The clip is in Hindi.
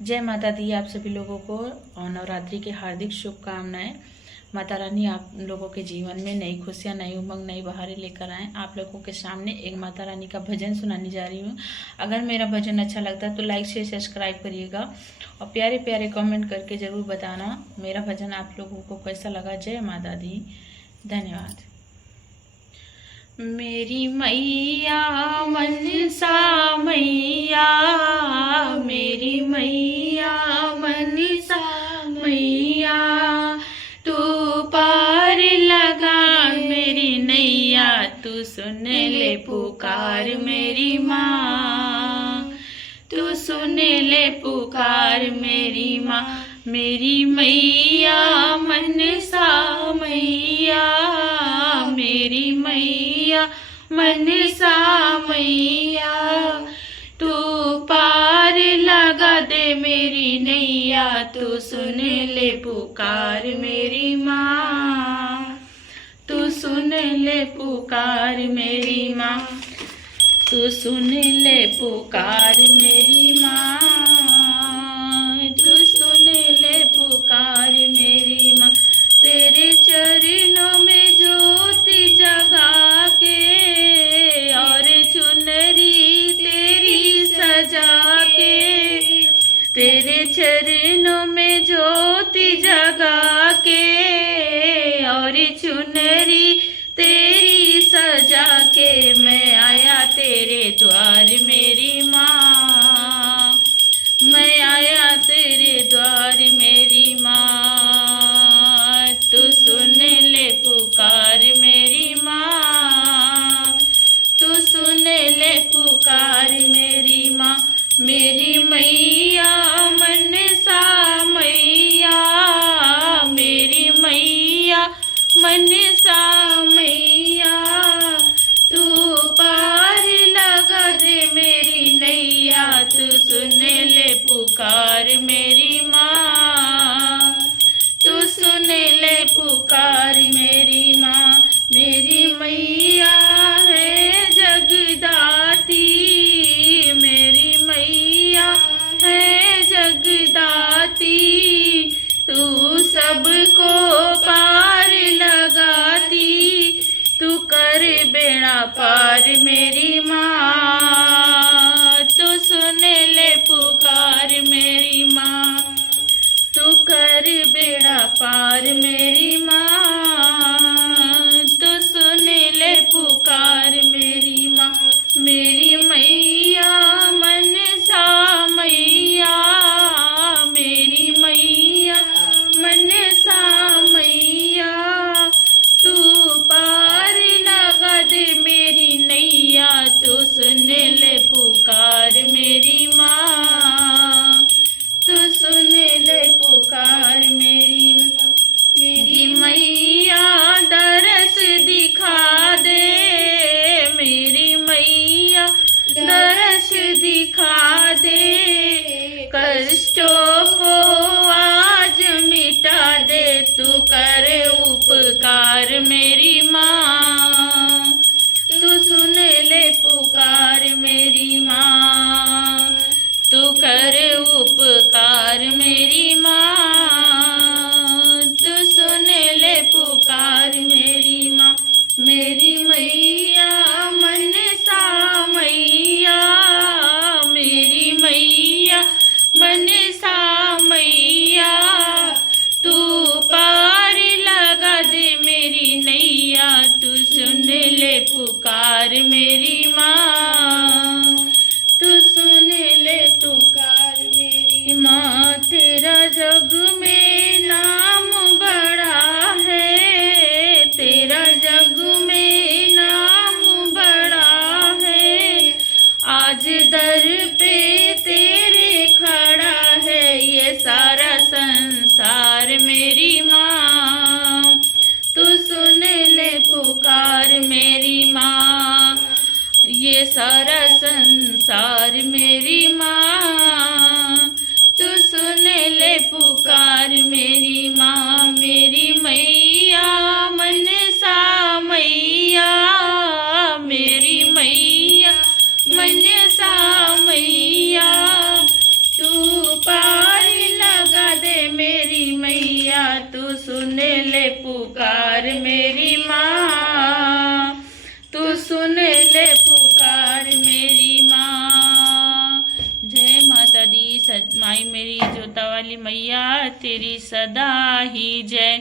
जय माता दी। आप सभी लोगों को और नवरात्रि की हार्दिक शुभकामनाएं। माता रानी आप लोगों के जीवन में नई खुशियां, नई उमंग, नई बहारें लेकर आएँ। आप लोगों के सामने एक माता रानी का भजन सुनाने जा रही हूँ। अगर मेरा भजन अच्छा लगता है तो लाइक शेयर सब्सक्राइब करिएगा और प्यारे प्यारे कमेंट करके ज़रूर बताना मेरा भजन आप लोगों को कैसा लगा। जय माता दी। धन्यवाद। मेरी मैया मनसा मैया, मेरी मैया मनसा मैया, तू पार लगा मेरी नैया, तू सुन ले पुकार मेरी माँ, तू सुन ले पुकार मेरी माँ। मेरी मैया मनसा मैया, मेरी मैया मनसा मैया, तू पार लगा दे मेरी नैया, तू सुन ले पुकार मेरी माँ, तू सुन ले पुकार मेरी माँ, तू सुन ले पुकार मेरी माँ, तू सुन ले पुकार मेरी माँ। तेरे चरणों में ज्योति जगा के और चुनरी तेरी सजा के, तेरे चरणों में ज्योति जगा के और चुनरी तेरी सजा के, मैं आया तेरे द्वार मेरी माँ, मैं आया तेरे द्वार मेरी माँ, तू सुन ले पुकार मेरी माँ, तू सुन ले पुकार मेरी माँ। मेरी मैया मनसा मैया, मेरी मैया मनसा मैया, तू पार लगा दे मेरी नैया, तू सुन ले पुकार मेरी माँ, तू सुन ले पुकार मेरी माँ। मेरी मैया है जगदाती, मेरी मैया है जगदाती, तू सबको पार लगाती, तू कर बेड़ा पार मेरी माँ, तू सुन ले पुकार मेरी माँ, तू कर बेड़ा पार मेरी माँ, तू सुन ले पुकार मेरी माँ। मेरी मैया मनसा मैया, मेरी मैया मनसा मैया, तू पार लगा दे मेरी नैया, तू सुन ले पुकार मेरी माँ, तू सुन ले पुकार मेरी माँ। मेरी मैया दरस दिखा दे, मेरी मैया दरस दिखा दे, कष्टों को आज मिटा दे, तू कर उपकार मेरी माँ, तू सुन ले पुकार मेरी माँ, तू कर उपकार मेरी माँ, तू सुन ले पुकार मेरी माँ। मेरी मैया मनसा मैया, मेरी मैया मनसा मैया, तू पार लगा दे मेरी नैया, तू सुन ले पुकार मेरी माँ, तू सुन ले पुकार मेरी माँ। तेरा जग में नाम बड़ा है, तेरा जग में नाम बड़ा है, आज दर पे तेरे खड़ा है ये सारा संसार मेरी माँ, तू सुन ले पुकार मेरी माँ, ये सारा संसार मेरी माँ, तू सुन ले पुकार मेरी माँ। मेरी मैया मनसा मैया, मेरी मैया मनसा मैया, तू पार सुन ले पुकार मेरी माँ, तू सुन ले पुकार मेरी माँ। जय माता दी माई मेरी जोता वाली मैया, तेरी सदा ही जय।